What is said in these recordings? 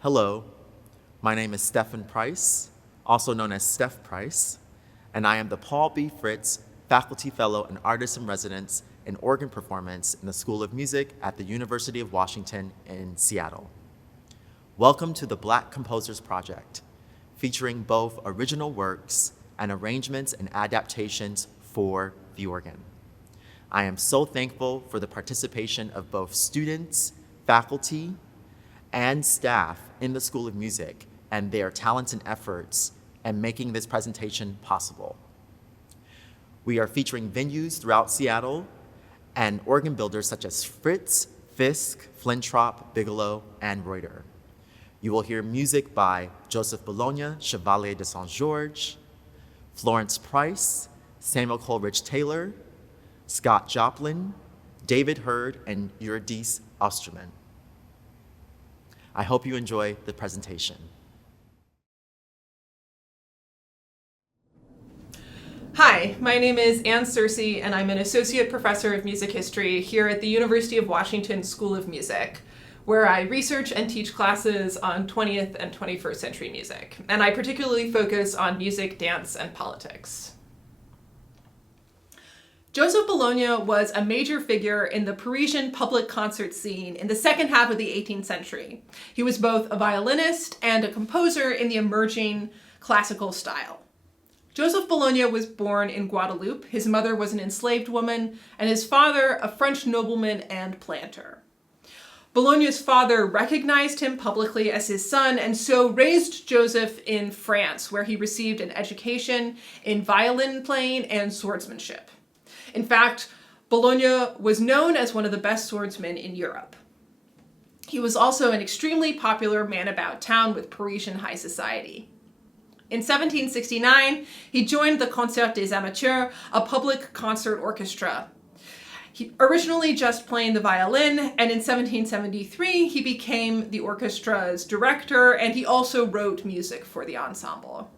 Hello, my name is Stephen Price, also known as Steph Price, and I am the Paul B. Fritz Faculty Fellow and Artist in Residence in Organ Performance in the School of Music at the University of Washington in Seattle. Welcome to the Black Composers Project, featuring both original works and arrangements and adaptations for the organ. I am so thankful for the participation of both students, faculty, and staff in the School of Music and their talents and efforts in making this presentation possible. We are featuring venues throughout Seattle and organ builders such as Fritz, Fisk, Flintrop, Bigelow, and Reuter. You will hear music by Joseph Bologne, Chevalier de Saint-Georges, Florence Price, Samuel Coleridge-Taylor, Scott Joplin, David Hurd, and Eurydice Osterman. I hope you enjoy the presentation. Hi, my name is Anne Searcy, and I'm an Associate Professor of Music History here at the University of Washington School of Music, where I research and teach classes on 20th and 21st century music. And I particularly focus on music, dance, and politics. Joseph Bologne was a major figure in the Parisian public concert scene in the second half of the 18th century. He was both a violinist and a composer in the emerging classical style. Joseph Bologne was born in Guadeloupe. His mother was an enslaved woman, and his father a French nobleman and planter. Bologne's father recognized him publicly as his son and so raised Joseph in France, where he received an education in violin playing and swordsmanship. In fact, Bologne was known as one of the best swordsmen in Europe. He was also an extremely popular man about town with Parisian high society. In 1769, he joined the Concert des Amateurs, a public concert orchestra. He originally just playing the violin, and in 1773, he became the orchestra's director, and he also wrote music for the ensemble.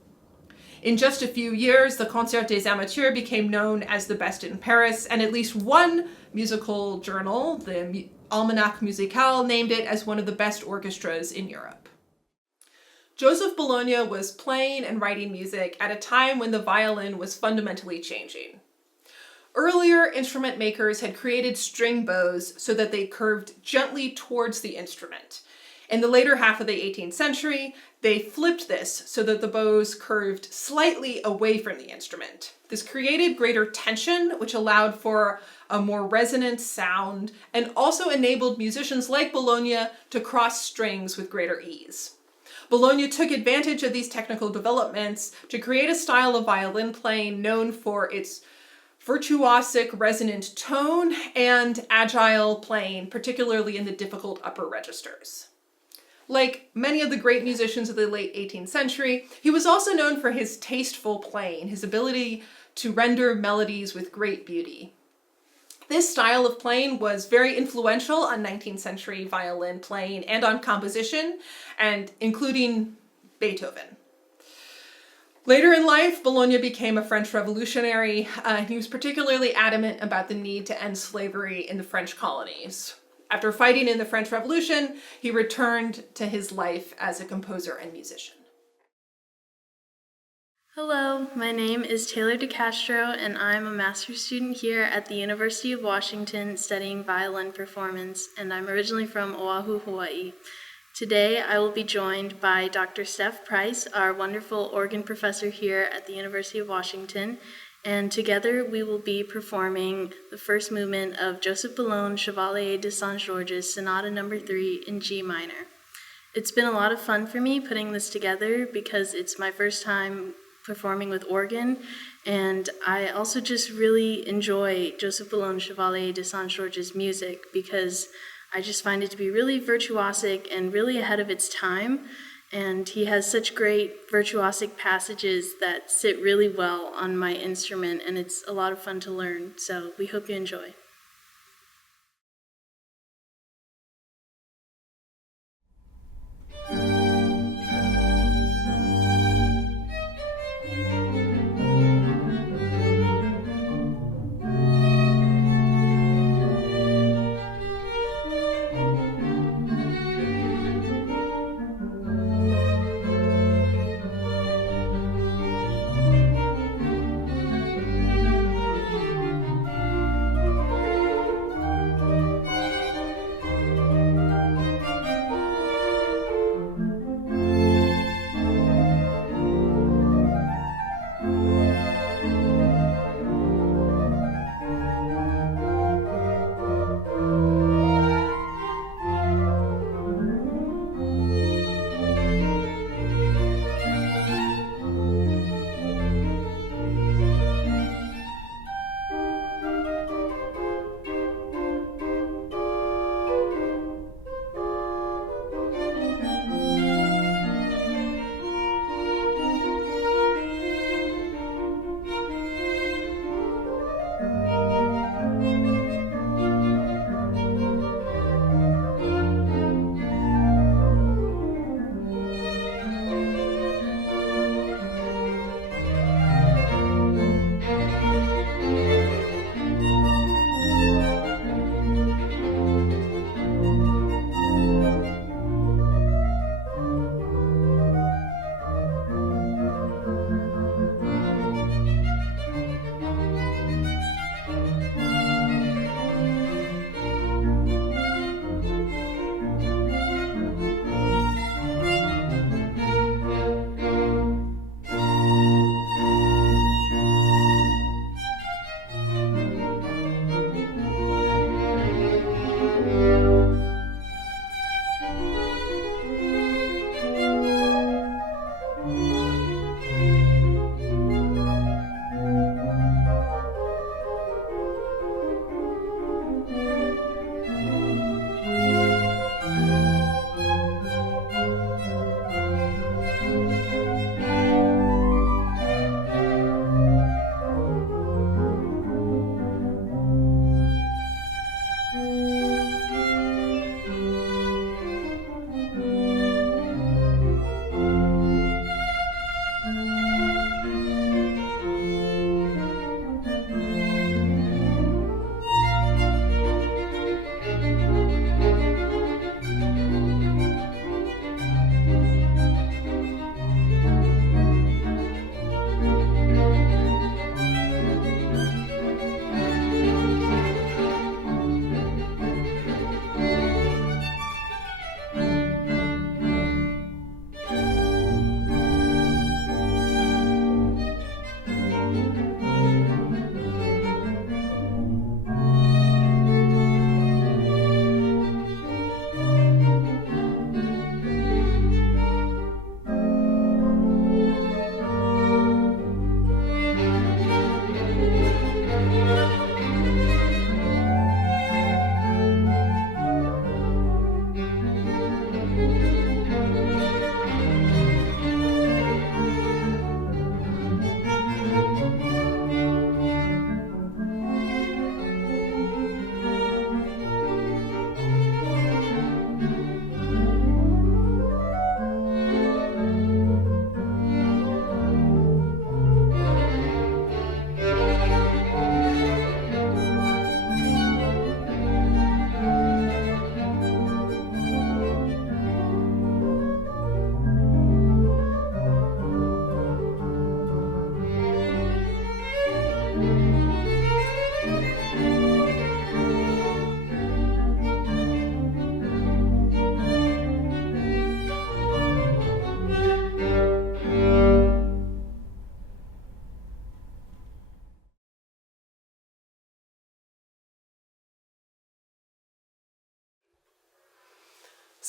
In just a few years, the Concert des Amateurs became known as the best in Paris, and at least one musical journal, the Almanach Musical, named it as one of the best orchestras in Europe. Joseph Bologne was playing and writing music at a time when the violin was fundamentally changing. Earlier, instrument makers had created string bows so that they curved gently towards the instrument. In the later half of the 18th century, they flipped this so that the bows curved slightly away from the instrument. This created greater tension, which allowed for a more resonant sound, and also enabled musicians like Bologne to cross strings with greater ease. Bologne took advantage of these technical developments to create a style of violin playing known for its virtuosic resonant tone and agile playing, particularly in the difficult upper registers. Like many of the great musicians of the late 18th century, he was also known for his tasteful playing, his ability to render melodies with great beauty. This style of playing was very influential on 19th century violin playing and on composition, and including Beethoven. Later in life, Bologne became a French revolutionary, and he was particularly adamant about the need to end slavery in the French colonies. After fighting in the French Revolution, he returned to his life as a composer and musician. Hello, my name is Taylor DeCastro, and I'm a master's student here at the University of Washington studying violin performance, and I'm originally from Oahu, Hawaii. Today, I will be joined by Dr. Steph Price, our wonderful organ professor here at the University of Washington, and together we will be performing the first movement of Joseph Bologne, Chevalier de Saint-Georges' Sonata No. 3 in G minor. It's been a lot of fun for me putting this together because it's my first time performing with organ, and I also just really enjoy Joseph Bologne, Chevalier de Saint-Georges' music because I just find it to be really virtuosic and really ahead of its time. And he has such great virtuosic passages that sit really well on my instrument, and it's a lot of fun to learn. So we hope you enjoy.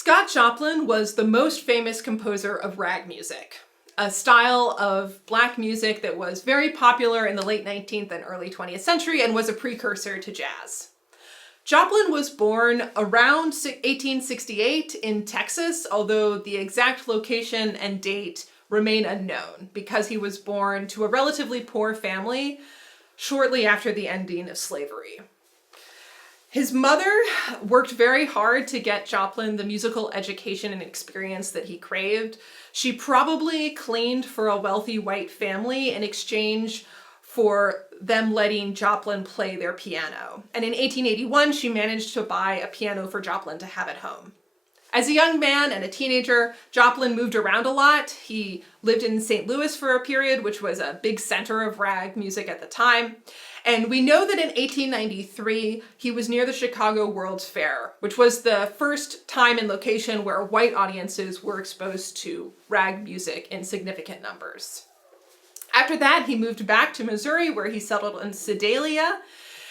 Scott Joplin was the most famous composer of rag music, a style of black music that was very popular in the late 19th and early 20th century and was a precursor to jazz. Joplin was born around 1868 in Texas, although the exact location and date remain unknown because he was born to a relatively poor family shortly after the ending of slavery. His mother worked very hard to get Joplin the musical education and experience that he craved. She probably cleaned for a wealthy white family in exchange for them letting Joplin play their piano. And in 1881, she managed to buy a piano for Joplin to have at home. As a young man and a teenager, Joplin moved around a lot. He lived in St. Louis for a period, which was a big center of rag music at the time. And we know that in 1893, he was near the Chicago World's Fair, which was the first time and location where white audiences were exposed to rag music in significant numbers. After that, he moved back to Missouri, where he settled in Sedalia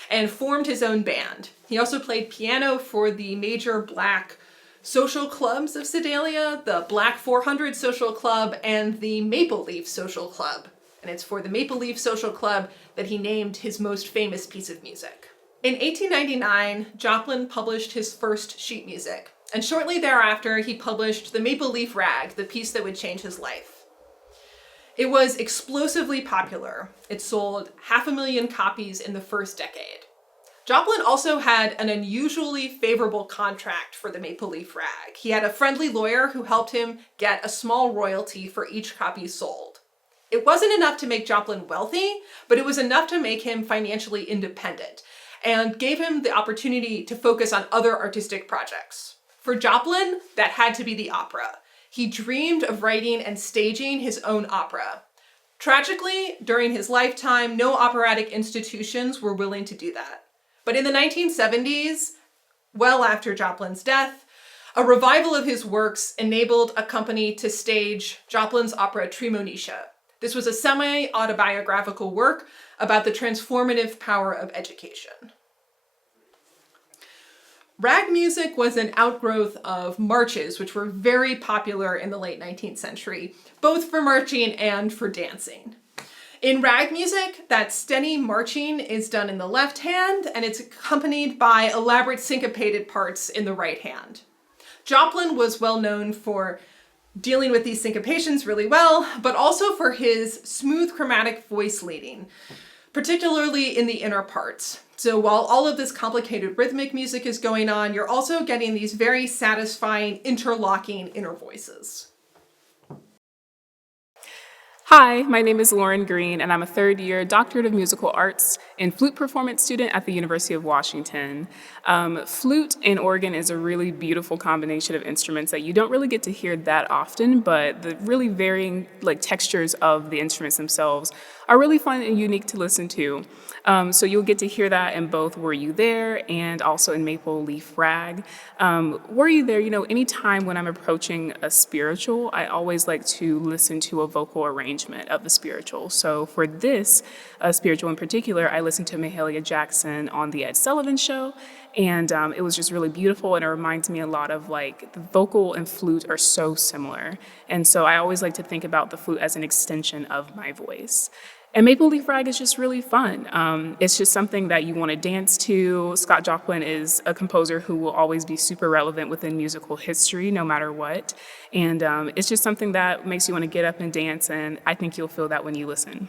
and formed his own band. He also played piano for the major black social clubs of Sedalia, the Black 400 Social Club and the Maple Leaf Social Club. And it's for the Maple Leaf Social Club that he named his most famous piece of music. In 1899, Joplin published his first sheet music, and shortly thereafter, he published the Maple Leaf Rag, the piece that would change his life. It was explosively popular. It sold 500,000 copies in the first decade. Joplin also had an unusually favorable contract for the Maple Leaf Rag. He had a friendly lawyer who helped him get a small royalty for each copy sold. It wasn't enough to make Joplin wealthy, but it was enough to make him financially independent and gave him the opportunity to focus on other artistic projects. For Joplin, that had to be the opera. He dreamed of writing and staging his own opera. Tragically, during his lifetime, no operatic institutions were willing to do that. But in the 1970s, well after Joplin's death, a revival of his works enabled a company to stage Joplin's opera Tremonisha. This was a semi-autobiographical work about the transformative power of education. Rag music was an outgrowth of marches, which were very popular in the late 19th century, both for marching and for dancing. In rag music, that steady marching is done in the left hand, and it's accompanied by elaborate syncopated parts in the right hand. Joplin was well known for dealing with these syncopations really well, but also for his smooth chromatic voice leading, particularly in the inner parts. So while all of this complicated rhythmic music is going on, you're also getting these very satisfying interlocking inner voices. Hi, my name is Lorin Green, and I'm a third-year Doctorate of Musical Arts and flute performance student at the University of Washington. Flute and organ is a really beautiful combination of instruments that you don't really get to hear that often, but the really varying textures of the instruments themselves are really fun and unique to listen to. So you'll get to hear that in both Were You There and also in Maple Leaf Rag. Were You There, anytime when I'm approaching a spiritual, I always like to listen to a vocal arrangement of the spiritual. So for this spiritual in particular, I listened to Mahalia Jackson on The Ed Sullivan Show, and it was just really beautiful, and it reminds me a lot of the vocal and flute are so similar. And so I always like to think about the flute as an extension of my voice. And Maple Leaf Rag is just really fun. It's just something that you want to dance to. Scott Joplin is a composer who will always be super relevant within musical history, no matter what. And it's just something that makes you want to get up and dance, and I think you'll feel that when you listen.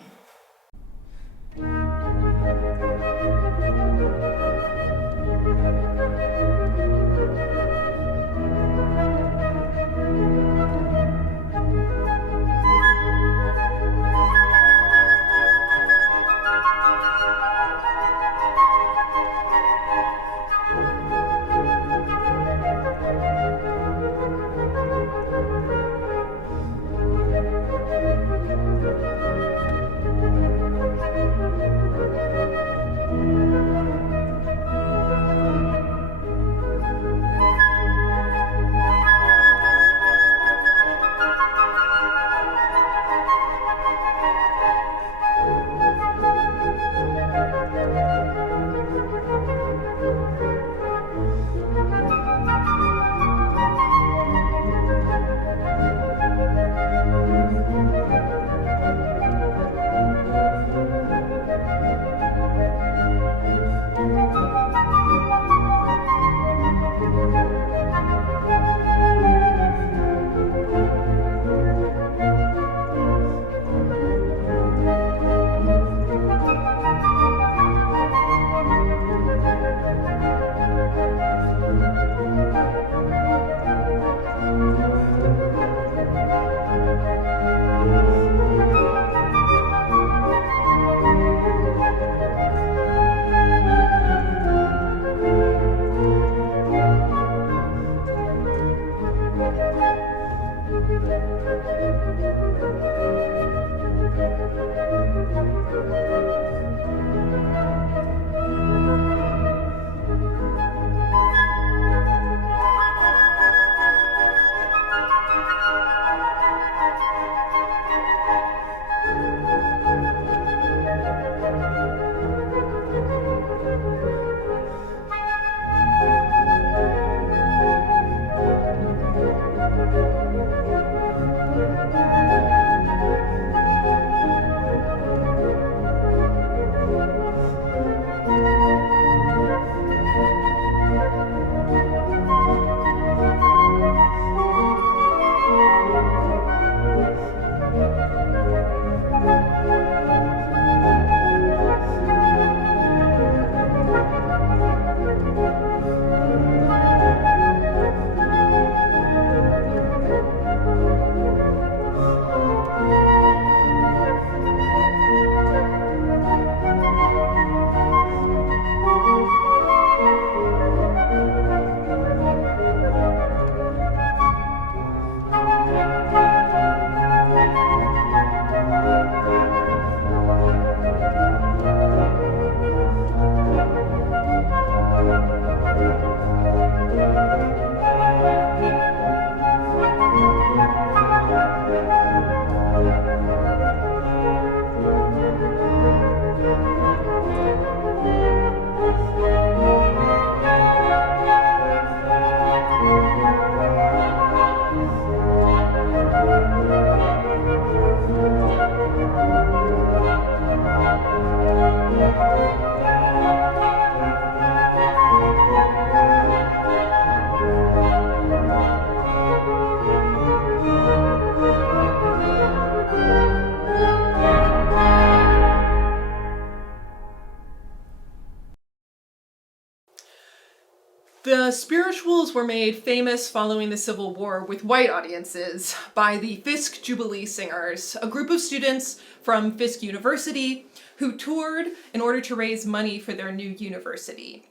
The spirituals were made famous following the Civil War with white audiences by the Fisk Jubilee Singers, a group of students from Fisk University who toured in order to raise money for their new university.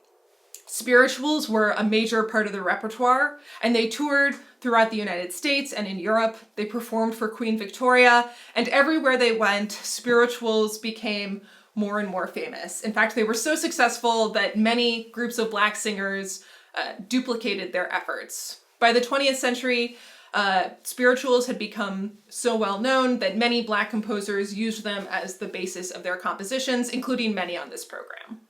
Spirituals were a major part of the repertoire, and they toured throughout the United States and in Europe. They performed for Queen Victoria, and everywhere they went, spirituals became more and more famous. In fact, they were so successful that many groups of Black singers duplicated their efforts. By the 20th century, spirituals had become so well known that many Black composers used them as the basis of their compositions, including many on this program.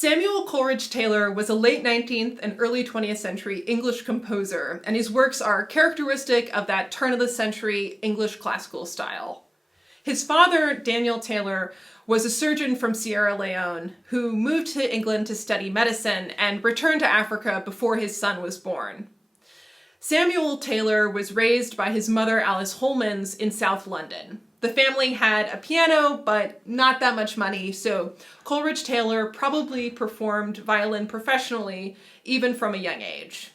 Samuel Coleridge-Taylor was a late 19th and early 20th century English composer, and his works are characteristic of that turn-of-the-century English classical style. His father, Daniel Taylor, was a surgeon from Sierra Leone who moved to England to study medicine and returned to Africa before his son was born. Samuel Taylor was raised by his mother, Alice Holmans, in South London. The family had a piano, but not that much money, so Coleridge-Taylor probably performed violin professionally, even from a young age.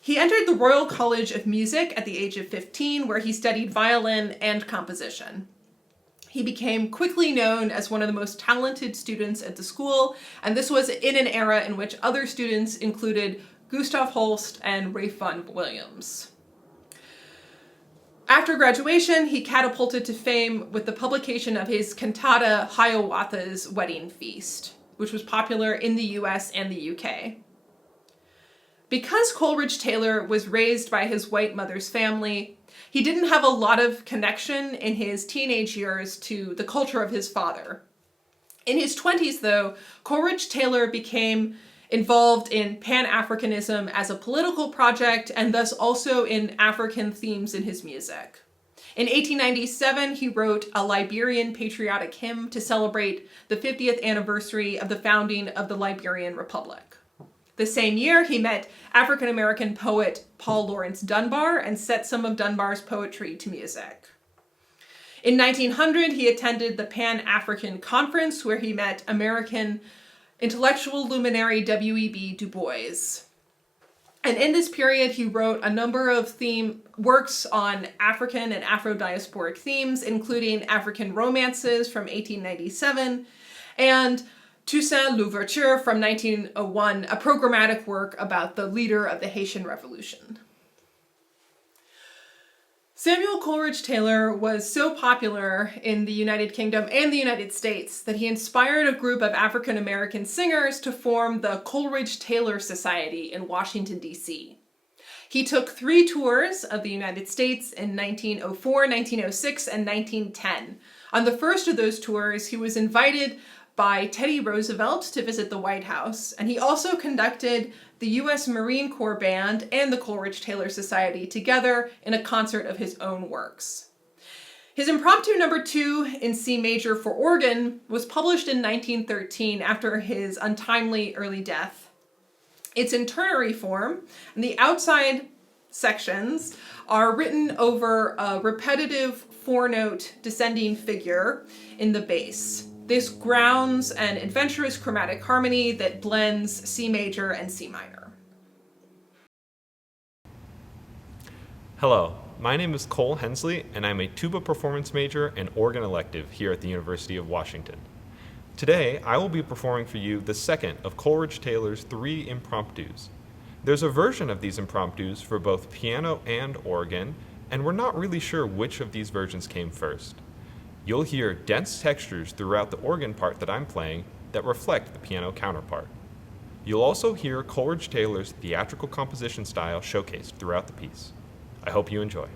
He entered the Royal College of Music at the age of 15, where he studied violin and composition. He became quickly known as one of the most talented students at the school, and this was in an era in which other students included Gustav Holst and Ralph Vaughan Williams. After graduation, he catapulted to fame with the publication of his cantata Hiawatha's Wedding Feast, which was popular in the US and the UK. Because Coleridge-Taylor was raised by his white mother's family, he didn't have a lot of connection in his teenage years to the culture of his father. In his 20s, though, Coleridge-Taylor became involved in Pan-Africanism as a political project and thus also in African themes in his music. In 1897, he wrote a Liberian patriotic hymn to celebrate the 50th anniversary of the founding of the Liberian Republic. The same year, he met African-American poet Paul Laurence Dunbar and set some of Dunbar's poetry to music. In 1900, he attended the Pan-African Conference, where he met American intellectual luminary W.E.B. Du Bois. And in this period, he wrote a number of works on African and Afro-diasporic themes, including African Romances from 1897 and Toussaint Louverture from 1901, a programmatic work about the leader of the Haitian Revolution. Samuel Coleridge-Taylor was so popular in the United Kingdom and the United States that he inspired a group of African-American singers to form the Coleridge-Taylor Society in Washington, D.C. He took 3 tours of the United States in 1904, 1906, and 1910. On the first of those tours, he was invited by Teddy Roosevelt to visit the White House, and he also conducted the U.S. Marine Corps Band and the Coleridge-Taylor Society together in a concert of his own works. His Impromptu No. 2 in C major for organ was published in 1913 after his untimely early death. It's in ternary form, and the outside sections are written over a repetitive 4-note descending figure in the bass. This grounds an adventurous chromatic harmony that blends C major and C minor. Hello, my name is Cole Henslee, and I'm a tuba performance major and organ elective here at the University of Washington. Today, I will be performing for you the second of Coleridge-Taylor's 3 impromptus. There's a version of these impromptus for both piano and organ, and we're not really sure which of these versions came first. You'll hear dense textures throughout the organ part that I'm playing that reflect the piano counterpart. You'll also hear Coleridge-Taylor's theatrical composition style showcased throughout the piece. I hope you enjoy.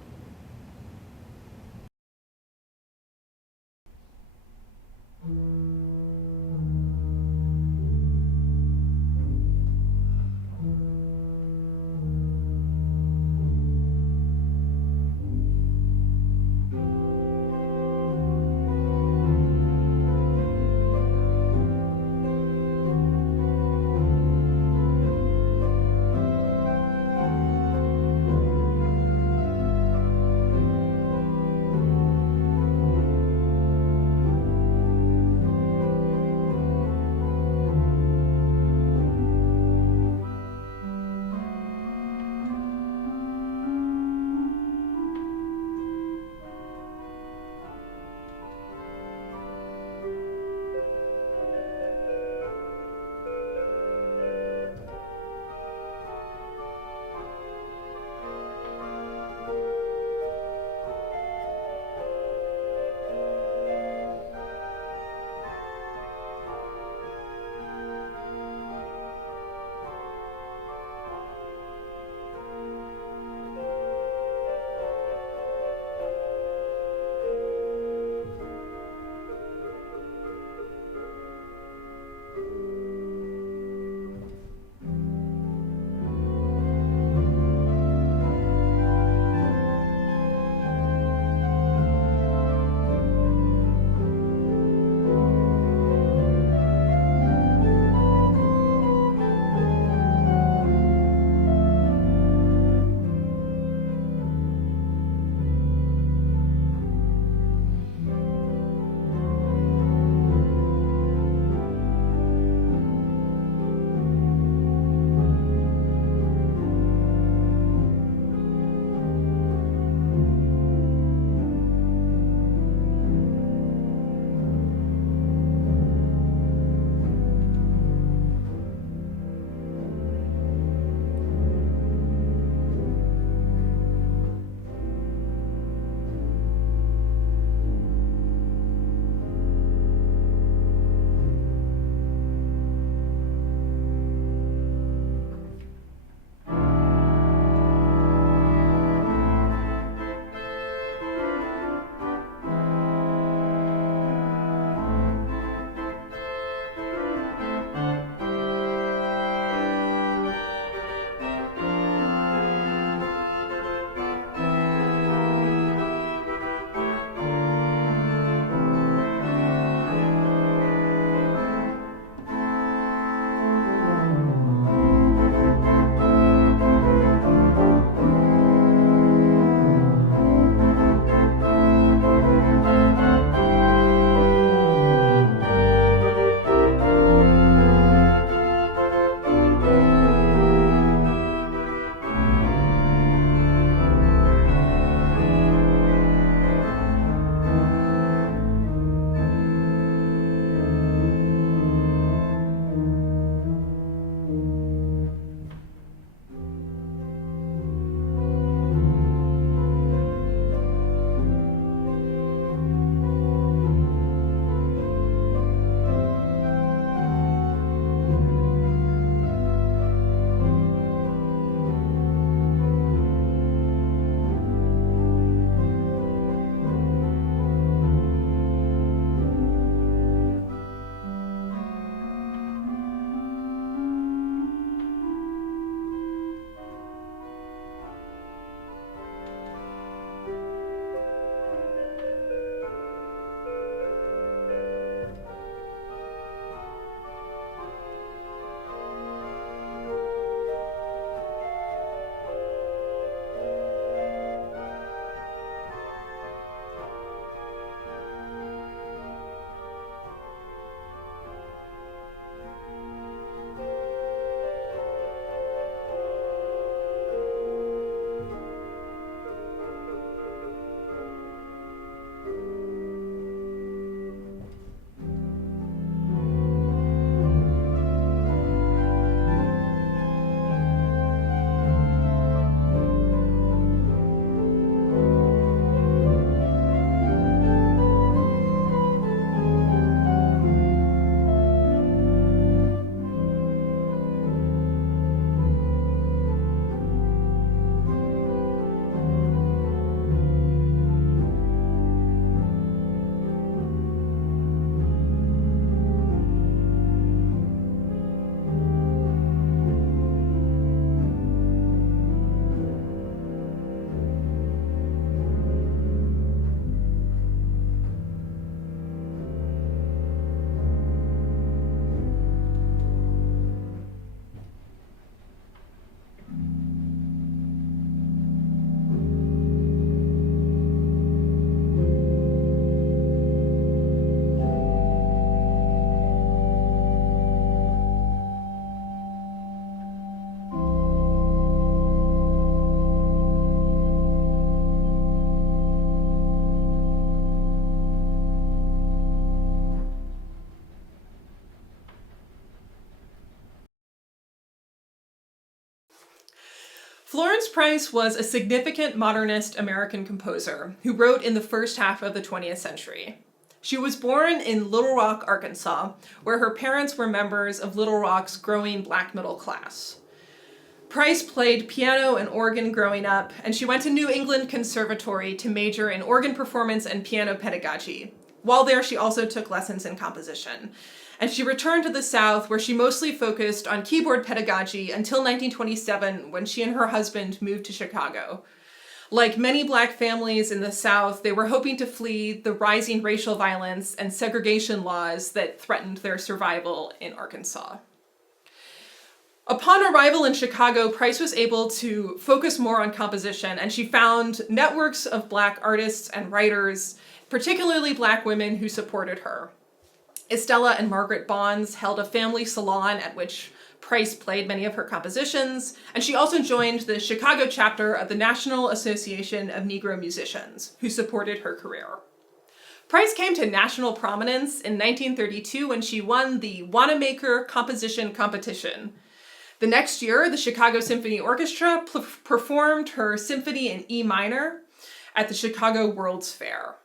Florence Price was a significant modernist American composer who wrote in the first half of the 20th century. She was born in Little Rock, Arkansas, where her parents were members of Little Rock's growing black middle class. Price played piano and organ growing up, and she went to New England Conservatory to major in organ performance and piano pedagogy. While there, she also took lessons in composition. And she returned to the South, where she mostly focused on keyboard pedagogy until 1927, when she and her husband moved to Chicago. Like many Black families in the South, they were hoping to flee the rising racial violence and segregation laws that threatened their survival in Arkansas. Upon arrival in Chicago, Price was able to focus more on composition, and she found networks of Black artists and writers, particularly Black women who supported her. Estella and Margaret Bonds held a family salon at which Price played many of her compositions, and she also joined the Chicago chapter of the National Association of Negro Musicians, who supported her career. Price came to national prominence in 1932 when she won the Wanamaker Composition Competition. The next year, the Chicago Symphony Orchestra performed her symphony in E minor at the Chicago World's Fair.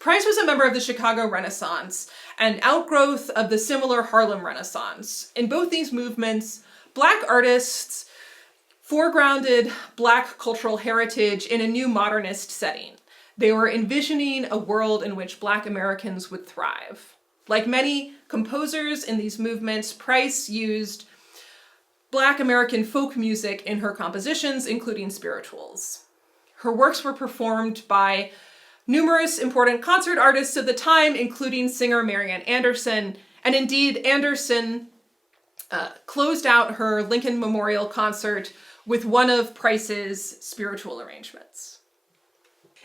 Price was a member of the Chicago Renaissance, an outgrowth of the similar Harlem Renaissance. In both these movements, Black artists foregrounded Black cultural heritage in a new modernist setting. They were envisioning a world in which Black Americans would thrive. Like many composers in these movements, Price used Black American folk music in her compositions, including spirituals. Her works were performed by numerous important concert artists of the time, including singer Marian Anderson, and indeed Anderson closed out her Lincoln Memorial Concert with one of Price's spiritual arrangements.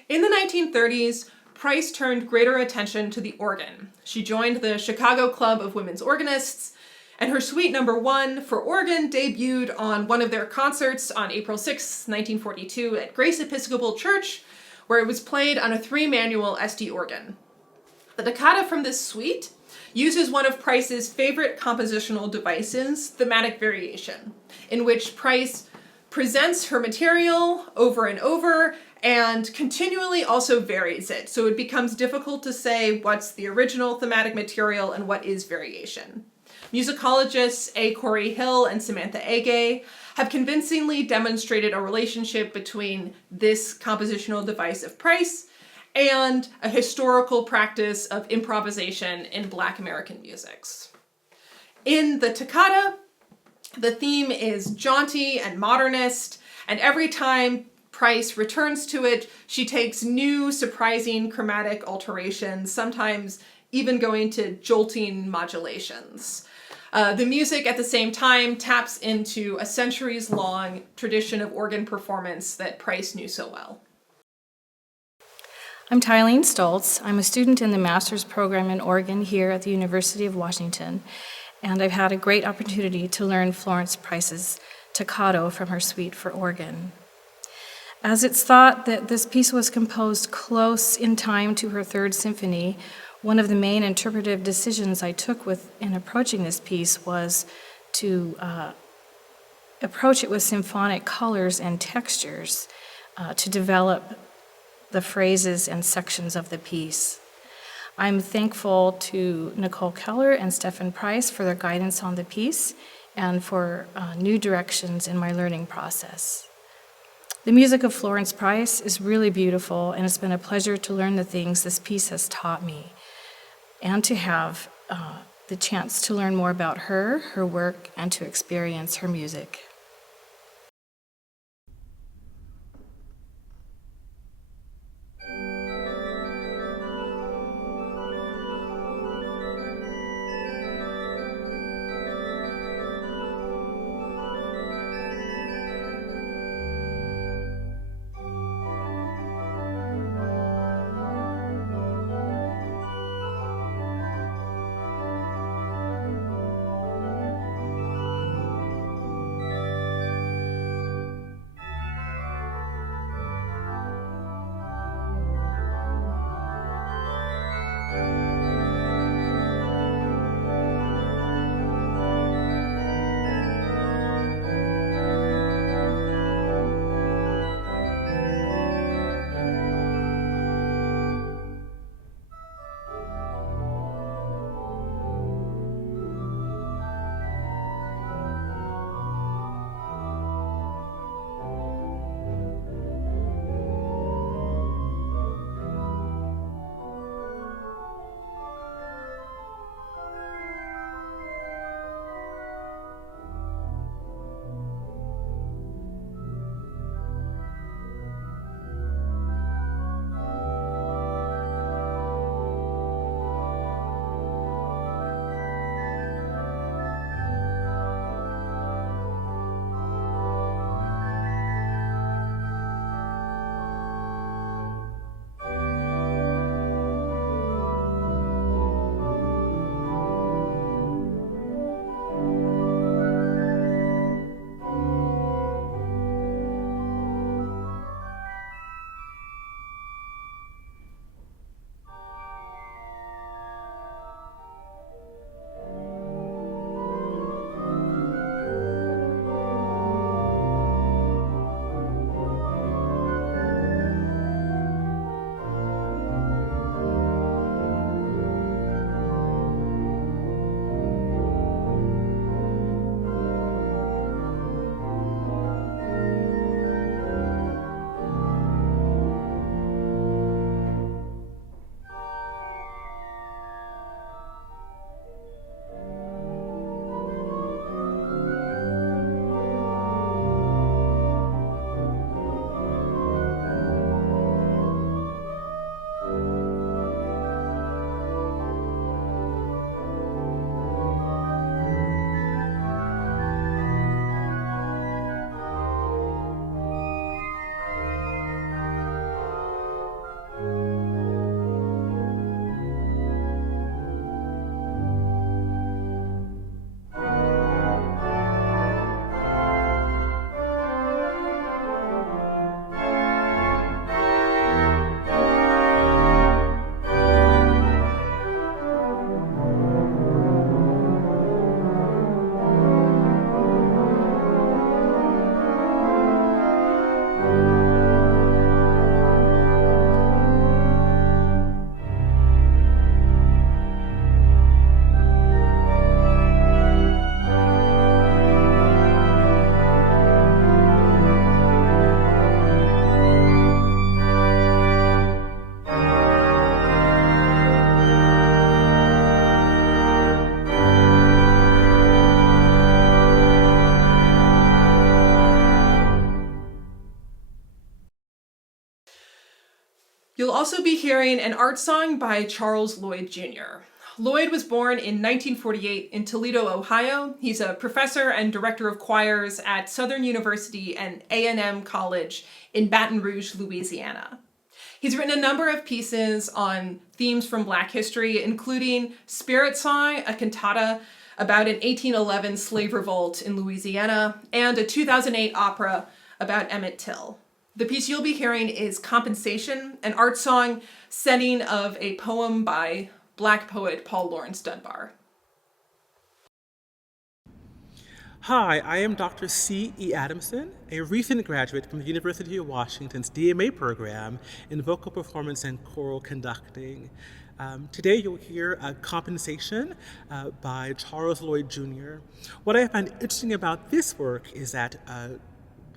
In the 1930s, Price turned greater attention to the organ. She joined the Chicago Club of Women's Organists, and her Suite No. 1 for organ debuted on one of their concerts on April 6, 1942 at Grace Episcopal Church, where it was played on a 3-manual SD organ. The toccata from this suite uses one of Price's favorite compositional devices, thematic variation, in which Price presents her material over and over and continually also varies it, so it becomes difficult to say what's the original thematic material and what is variation. Musicologists A. Corey Hill and Samantha Agay have convincingly demonstrated a relationship between this compositional device of Price and a historical practice of improvisation in Black American musics. In the toccata, the theme is jaunty and modernist, and every time Price returns to it, she takes new, surprising chromatic alterations, sometimes even going to jolting modulations. The music at the same time taps into a centuries-long tradition of organ performance that Price knew so well. I'm Tyleen Stults. I'm a student in the master's program in organ here at the University of Washington, and I've had a great opportunity to learn Florence Price's Toccato from her suite for organ. As it's thought that this piece was composed close in time to her Third Symphony, one of the main interpretive decisions I took in approaching this piece was to approach it with symphonic colors and textures to develop the phrases and sections of the piece. I'm thankful to Nicole Keller and Stephen Price for their guidance on the piece and for new directions in my learning process. The music of Florence Price is really beautiful, and it's been a pleasure to learn the things this piece has taught me, and to have the chance to learn more about her work, and to experience her music. also be hearing an art song by Charles Lloyd Jr. Lloyd was born in 1948 in Toledo, Ohio. He's a professor and director of choirs at Southern University and A&M College in Baton Rouge, Louisiana. He's written a number of pieces on themes from Black history, including Spirit Song, a cantata about an 1811 slave revolt in Louisiana, and a 2008 opera about Emmett Till. The piece you'll be hearing is Compensation, an art song setting of a poem by Black poet Paul Laurence Dunbar. Hi, I am Dr. Cee Adamson, a recent graduate from the University of Washington's DMA program in vocal performance and choral conducting. Today you'll hear Compensation by Charles Lloyd Jr. What I find interesting about this work is that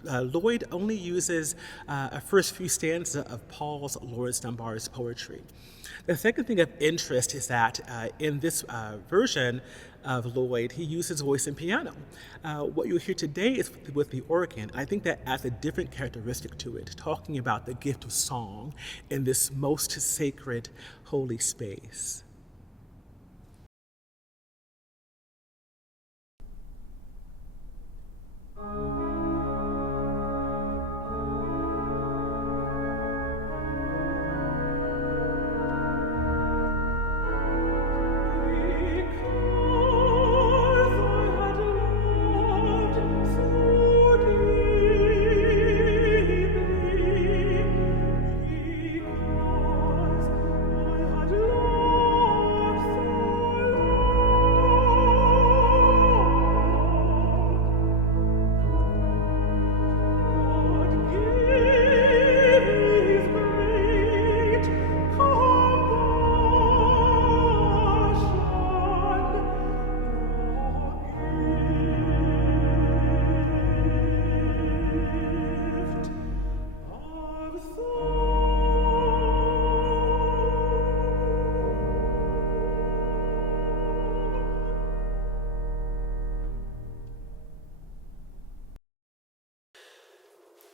Lloyd only uses a first few stanzas of Paul Laurence Dunbar's poetry. The second thing of interest is that in this version of Lloyd, he uses voice and piano. What you'll hear today is with the organ. I think that adds a different characteristic to it, talking about the gift of song in this most sacred, holy space.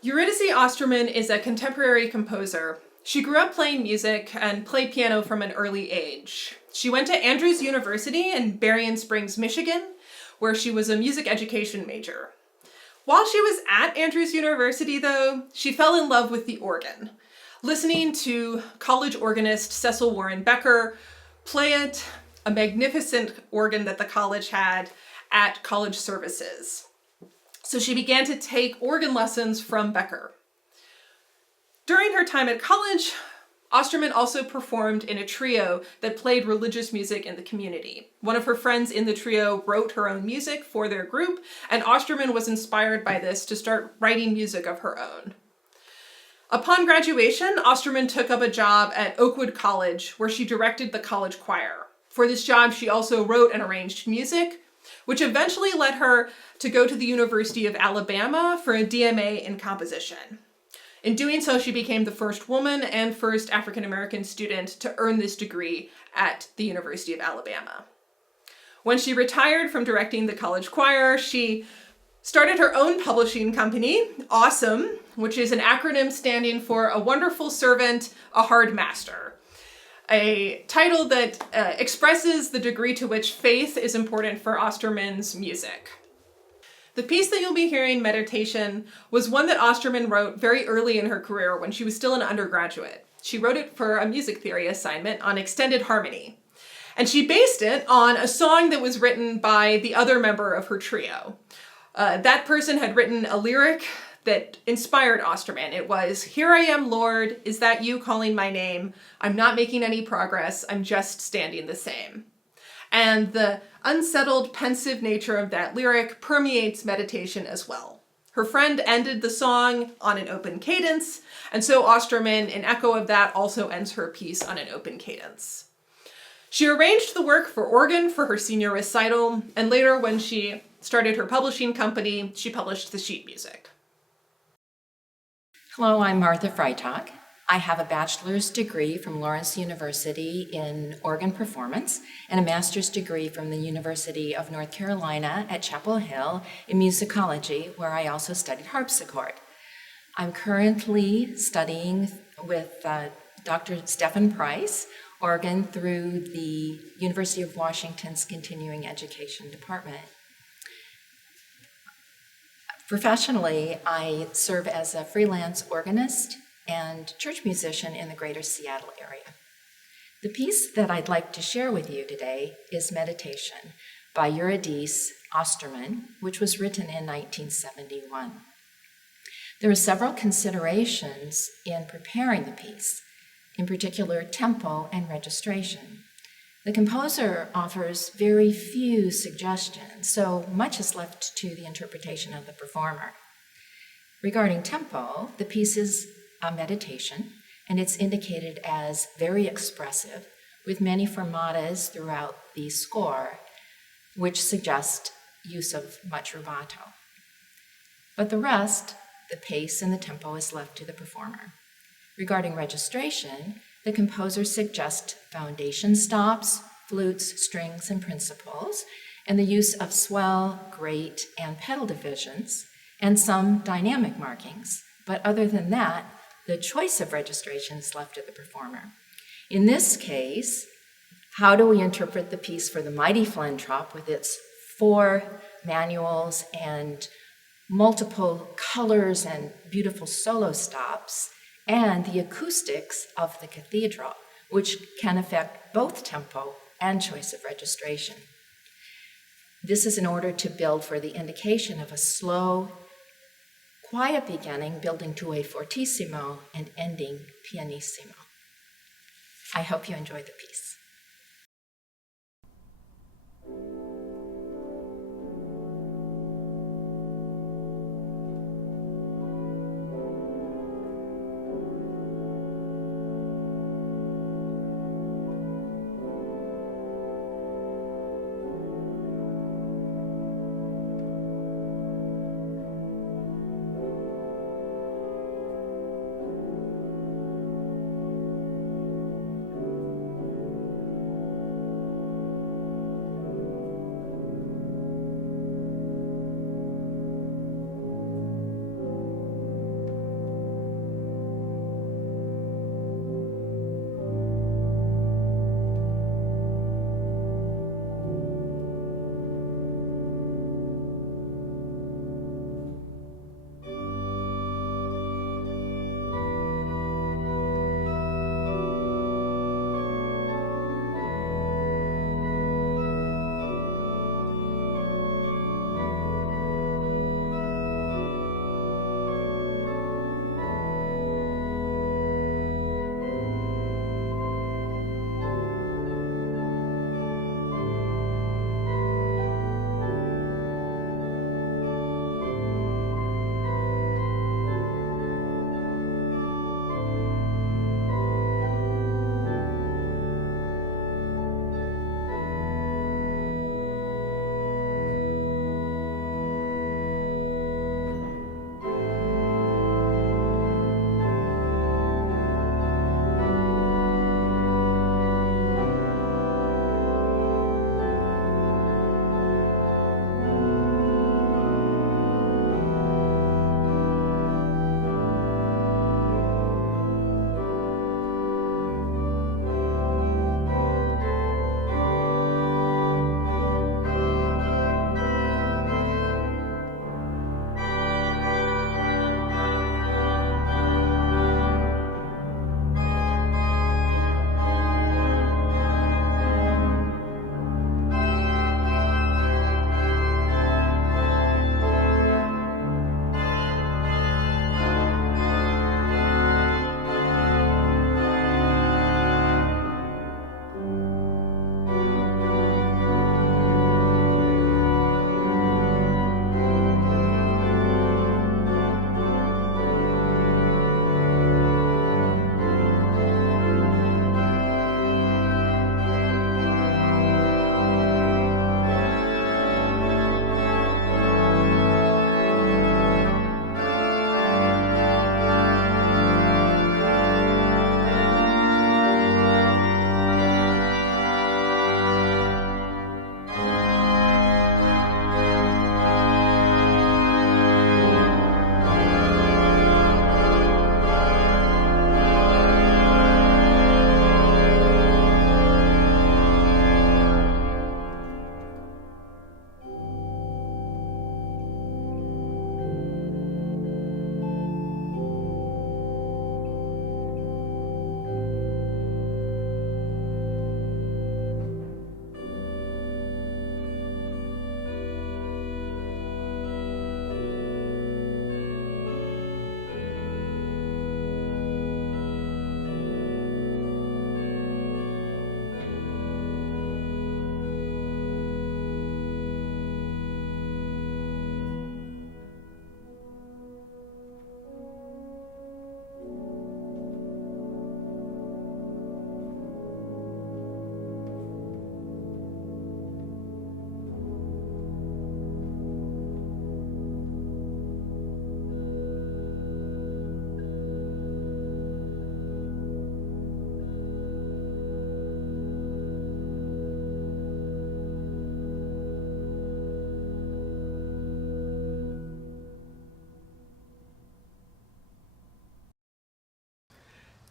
Eurydice Osterman is a contemporary composer. She grew up playing music and played piano from an early age. She went to Andrews University in Berrien Springs, Michigan, where she was a music education major. While she was at Andrews University, though, she fell in love with the organ, listening to college organist Cecil Warren Becker play it, a magnificent organ that the college had, at college services. So she began to take organ lessons from Becker. During her time at college, Osterman also performed in a trio that played religious music in the community. One of her friends in the trio wrote her own music for their group, and Osterman was inspired by this to start writing music of her own. Upon graduation, Osterman took up a job at Oakwood College, where she directed the college choir. For this job, she also wrote and arranged music, which eventually led her to go to the University of Alabama for a DMA in composition. In doing so, she became the first woman and first African-American student to earn this degree at the University of Alabama. When she retired from directing the college choir, she started her own publishing company, Awesome, which is an acronym standing for A Wonderful Servant, a Hard Master, a title that expresses the degree to which faith is important for Osterman's music. The piece that you'll be hearing, Meditation, was one that Osterman wrote very early in her career when she was still an undergraduate. She wrote it for a music theory assignment on extended harmony. And she based it on a song that was written by the other member of her trio. That person had written a lyric that inspired Osterman. It was, "Here I am, Lord, is that you calling my name? I'm not making any progress, I'm just standing the same." And the unsettled, pensive nature of that lyric permeates meditation as well. Her friend ended the song on an open cadence, and so Osterman, in echo of that, also ends her piece on an open cadence. She arranged the work for organ for her senior recital, and later when she started her publishing company, she published the sheet music. Hello, I'm Martha Freitag. I have a bachelor's degree from Lawrence University in organ performance and a master's degree from the University of North Carolina at Chapel Hill in musicology, where I also studied harpsichord. I'm currently studying with Dr. Stehen Price, organ through the University of Washington's Continuing Education Department. Professionally, I serve as a freelance organist and church musician in the greater Seattle area. The piece that I'd like to share with you today is Meditation by Eurydice Osterman, which was written in 1971. There are several considerations in preparing the piece, in particular tempo and registration. The composer offers very few suggestions, so much is left to the interpretation of the performer. Regarding tempo, the piece is a meditation, and it's indicated as very expressive, with many fermatas throughout the score, which suggest use of much rubato. But the rest, the pace and the tempo, is left to the performer. Regarding registration, the composer suggests foundation stops, flutes, strings, and principals, and the use of swell, grate, and pedal divisions, and some dynamic markings. But other than that, the choice of registration is left to the performer. In this case, how do we interpret the piece for the mighty Flentrop with its 4 manuals and multiple colors and beautiful solo stops, and the acoustics of the cathedral, which can affect both tempo and choice of registration? This is in order to build for the indication of a slow, quiet beginning, building to a fortissimo, and ending pianissimo. I hope you enjoy the piece.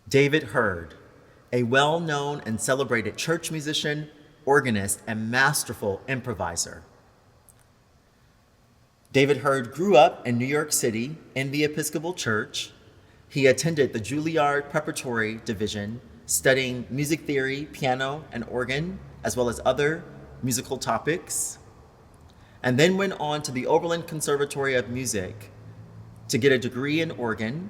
David Hurd, a well-known and celebrated church musician, organist, and masterful improviser. David Hurd grew up in New York City in the Episcopal Church. He attended the Juilliard Preparatory Division, studying music theory, piano, and organ, as well as other musical topics, and then went on to the Oberlin Conservatory of Music to get a degree in organ.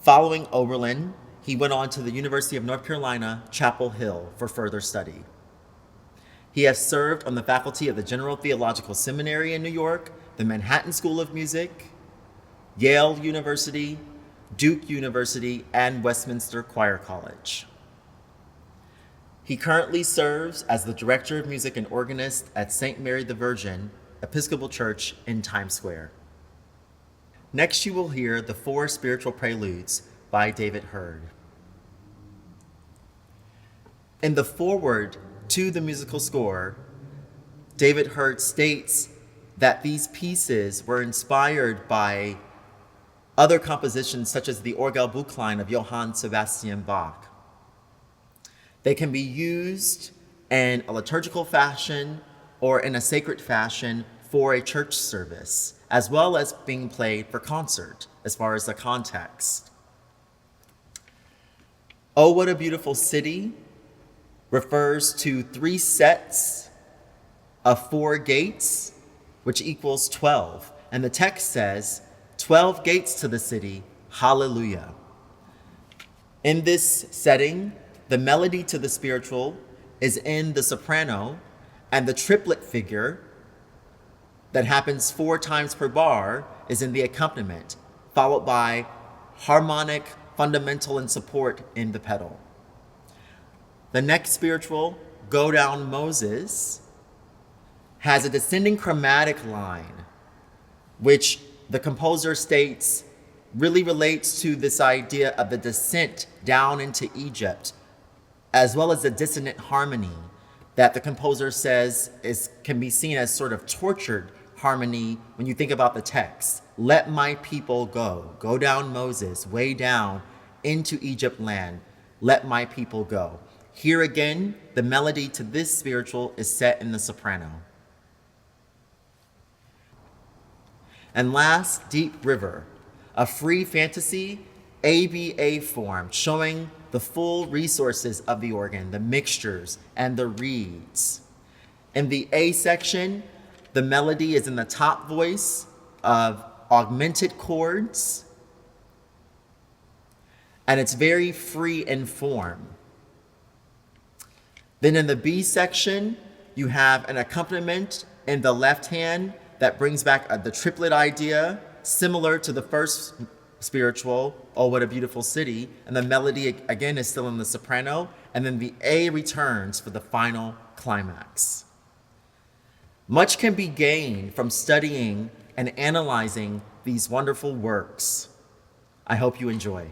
Following Oberlin, he went on to the University of North Carolina, Chapel Hill, for further study. He has served on the faculty of the General Theological Seminary in New York, the Manhattan School of Music, Yale University, Duke University, and Westminster Choir College. He currently serves as the Director of Music and organist at St. Mary the Virgin Episcopal Church in Times Square. Next, you will hear the 4 spiritual preludes by David Hurd. In the foreword to the musical score, David Hurd states that these pieces were inspired by other compositions such as the Orgelbuchlein of Johann Sebastian Bach. They can be used in a liturgical fashion or in a sacred fashion for a church service, as well as being played for concert, as far as the context. Oh, What a Beautiful City refers to 3 sets of 4 gates, which equals 12. And the text says, 12 gates to the city, hallelujah. In this setting, the melody to the spiritual is in the soprano, and the triplet figure that happens 4 times per bar is in the accompaniment, followed by harmonic, fundamental, and support in the pedal. The next spiritual, Go Down Moses, has a descending chromatic line, which the composer states really relates to this idea of the descent down into Egypt, as well as the dissonant harmony that the composer says can be seen as sort of tortured harmony when you think about the text. Let my people go down Moses, way down into Egypt land, let my people go. Here again, the melody to this spiritual is set in the soprano. And last, Deep River, a free fantasy ABA form showing the full resources of the organ, the mixtures and the reeds. In the A section, the melody is in the top voice of augmented chords, and it's very free in form. Then in the B section, you have an accompaniment in the left hand that brings back the triplet idea, similar to the first spiritual, Oh, What a Beautiful City, and the melody again is still in the soprano, and then the A returns for the final climax. Much can be gained from studying and analyzing these wonderful works. I hope you enjoy.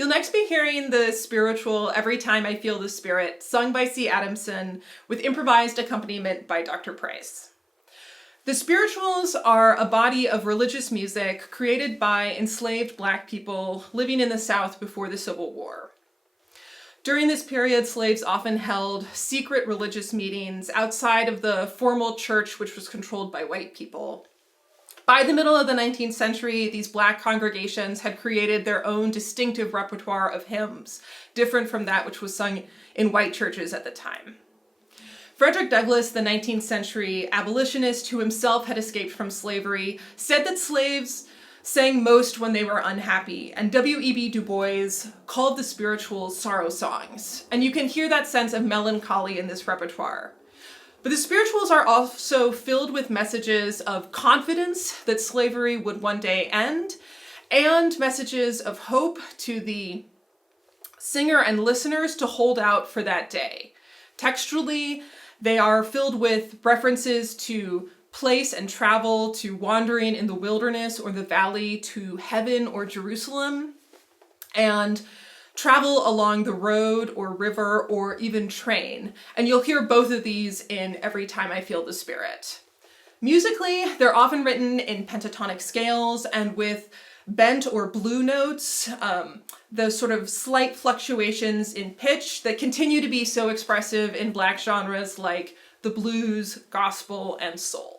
You'll next be hearing the spiritual Every Time I Feel the Spirit, sung by Cee Adamson, with improvised accompaniment by Dr. Price. The spirituals are a body of religious music created by enslaved Black people living in the South before the Civil War. During this period, slaves often held secret religious meetings outside of the formal church, which was controlled by white people. By the middle of the 19th century, these Black congregations had created their own distinctive repertoire of hymns, different from that which was sung in white churches at the time. Frederick Douglass, the 19th century abolitionist who himself had escaped from slavery, said that slaves sang most when they were unhappy, and W.E.B. Du Bois called the spirituals sorrow songs. And you can hear that sense of melancholy in this repertoire. But the spirituals are also filled with messages of confidence that slavery would one day end, and messages of hope to the singer and listeners to hold out for that day. Textually, they are filled with references to place and travel, to wandering in the wilderness or the valley, to heaven or Jerusalem, and travel along the road or river or even train. And you'll hear both of these in Every Time I Feel the Spirit. Musically, they're often written in pentatonic scales and with bent or blue notes, those sort of slight fluctuations in pitch that continue to be so expressive in Black genres like the blues, gospel, and soul.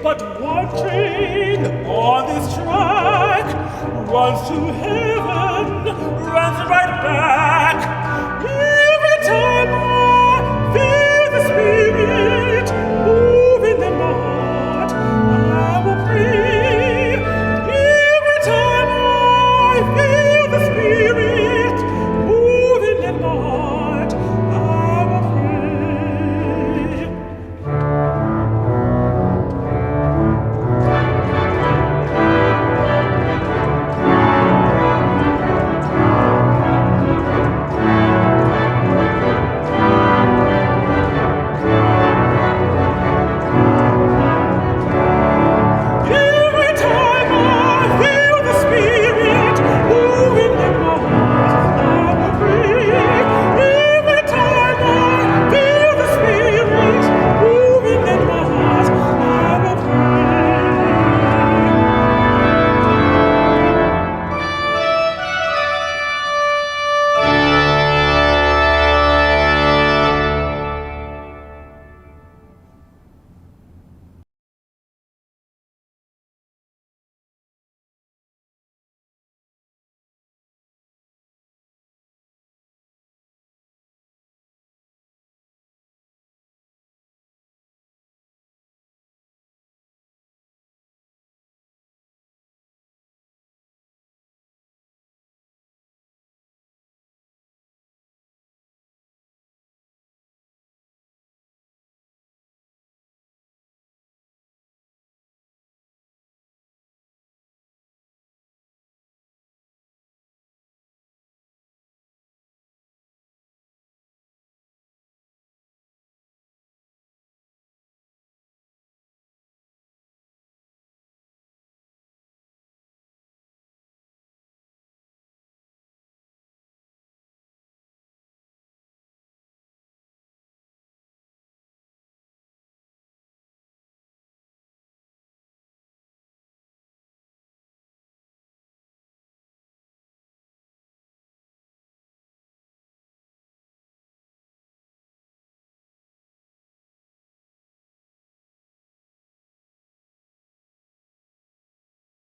But wandering on this track runs to heaven.